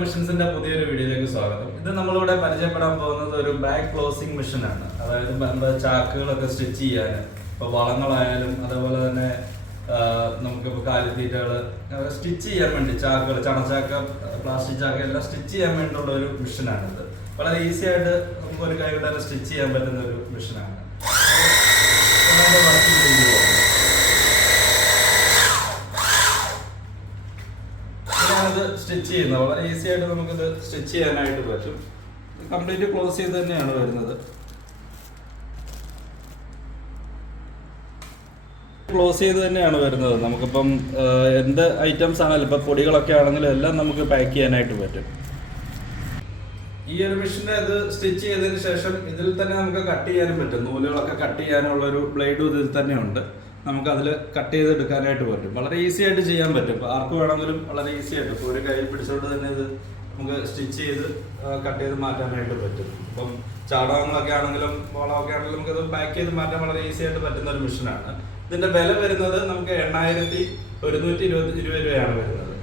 മിഷൻസിന്റെ പുതിയൊരു വീഡിയോയിലേക്ക് സ്വാഗതം. ഇത് നമ്മളിവിടെ പരിചയപ്പെടാൻ പോകുന്നത് ഒരു ബാക്ക് ക്ലോസിംഗ് മെഷീൻ ആണ്. അതായത് നമ്മുടെ ചാക്കുകളൊക്കെ സ്റ്റിച്ച് ചെയ്യാൻ. ഇപ്പൊ വളങ്ങളായാലും അതേപോലെ തന്നെ നമുക്കിപ്പോ കാലിത്തീറ്റകൾ സ്റ്റിച്ച് ചെയ്യാൻ വേണ്ടി ചാക്കുകൾ ചണച്ചാക്ക പ്ലാസ്റ്റിക് ചാക്ക എല്ലാം സ്റ്റിച്ച് ചെയ്യാൻ വേണ്ടിയുള്ള ഒരു മിഷനാണിത് വളരെ ഈസി ആയിട്ട് നമുക്ക് ഒരു കൈ സ്റ്റിച്ച് ചെയ്യാൻ പറ്റുന്ന ഒരു മെഷീനാണ് ഇങ്ങനെയാണിത് സ്റ്റിച്ച് ചെയ്യുന്നത് വളരെ ഈസി ആയിട്ട് നമുക്കിത് സ്റ്റിച്ച് ചെയ്യാനായിട്ട് പറ്റും. കംപ്ലീറ്റ് ക്ലോസ് ചെയ്ത് തന്നെയാണ് വരുന്നത്. ക്ലോസ് ചെയ്ത് തന്നെയാണ് വരുന്നത്. നമുക്കിപ്പം എന്ത് ഐറ്റംസ് ആണെങ്കിലും ഇപ്പം പൊടികളൊക്കെ ആണെങ്കിലും എല്ലാം നമുക്ക് പാക്ക് ചെയ്യാനായിട്ട് പറ്റും. ഈ ഒരു മെഷീന്റെ ഇത് സ്റ്റിച്ച് ചെയ്തതിന് ശേഷം ഇതിൽ തന്നെ നമുക്ക് കട്ട് ചെയ്യാനും പറ്റും. നൂലുകളൊക്കെ കട്ട് ചെയ്യാനുള്ള ഒരു ബ്ലേഡും ഇതിൽ തന്നെ ഉണ്ട്. നമുക്ക് അതിൽ കട്ട് ചെയ്തെടുക്കാനായിട്ട് പറ്റും. വളരെ ഈസി ആയിട്ട് ചെയ്യാൻ പറ്റും. ഇപ്പൊ ആർക്ക് വേണമെങ്കിലും വളരെ ഈസി ആയിട്ട് ഇപ്പോൾ ഒരു കയ്യിൽ പിടിച്ചോണ്ട് തന്നെ ഇത് നമുക്ക് സ്റ്റിച്ച് ചെയ്ത് കട്ട് ചെയ്ത് മാറ്റാനായിട്ട് പറ്റും. ഇപ്പം ചാടകങ്ങളൊക്കെ ആണെങ്കിലും വളമൊക്കെ ആണെങ്കിലും നമുക്കത് പാക്ക് ചെയ്ത് മാറ്റാൻ വളരെ ഈസി ആയിട്ട് പറ്റുന്ന ഒരു മെഷീനാണ് ഇതിന്റെ വില വരുന്നത് നമുക്ക് എണ്ണായിരത്തി ഒരുന്നൂറ്റി ഇരുപത് രൂപയാണ് വരുന്നത്.